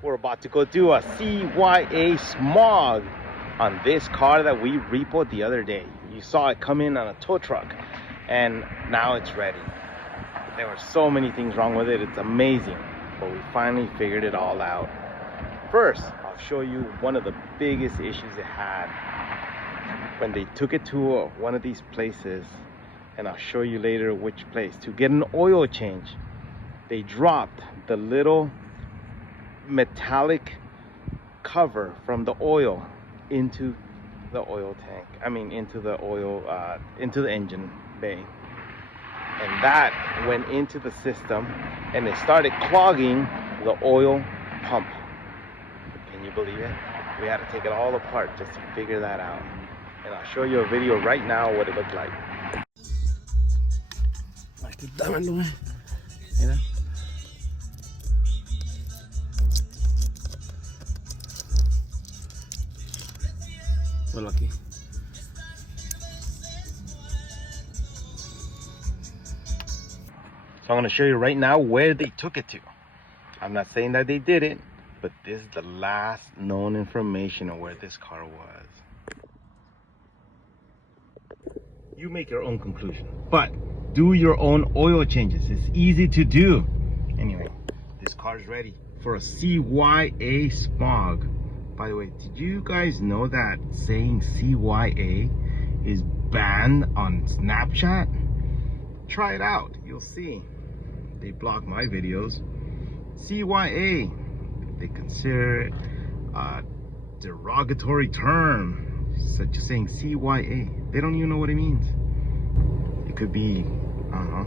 We're about to go do a CYA Smog on this car that we repoed the other day. You saw it come in on a tow truck and now it's ready. There were so many things wrong with it, it's amazing, but we finally figured it all out. First, I'll show you one of the biggest issues it had when they took it to one of these places, and I'll show you later which place, to get an oil change. They dropped the little metallic cover from the oil into the oil tank. I mean into the oil, into the engine bay. And that went into the system and it started clogging the oil pump. Can you believe it? We had to take it all apart just to figure that out. And I'll show you a video right now what it looked like. Aquí está, mira. Vuelvo aquí. So I'm going to show you right now where they took it to. I'm not saying that they did it, but this is the last known information on where this car was. You make your own conclusion, but do your own oil changes. It's easy to do. Anyway, this car is ready for a CYA Smog. By the way, did you guys know that saying CYA is banned on Snapchat? Try it out, you'll see. They block my videos. CYA, they consider it a derogatory term, such as saying CYA. They don't even know what it means. It could be, I don't know,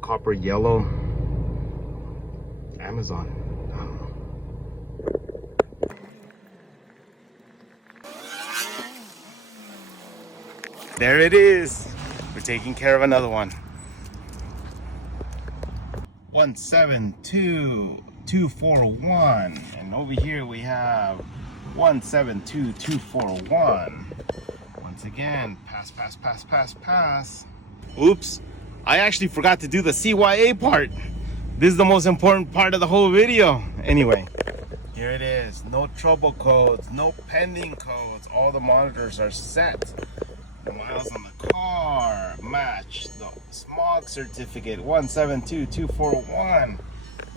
copper yellow, Amazon. I don't know. There it is. We're taking care of another one. 172241, and over here we have 172241. Once again, pass. Oops, I actually forgot to do the CYA part. This is the most important part of the whole video. Anyway, here it is. No trouble codes, no pending codes. All the monitors are set. The miles on the car match the smog certificate 172241.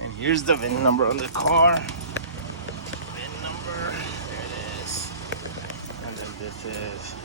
And here's the VIN number on the car. VIN number, there it is. And then this is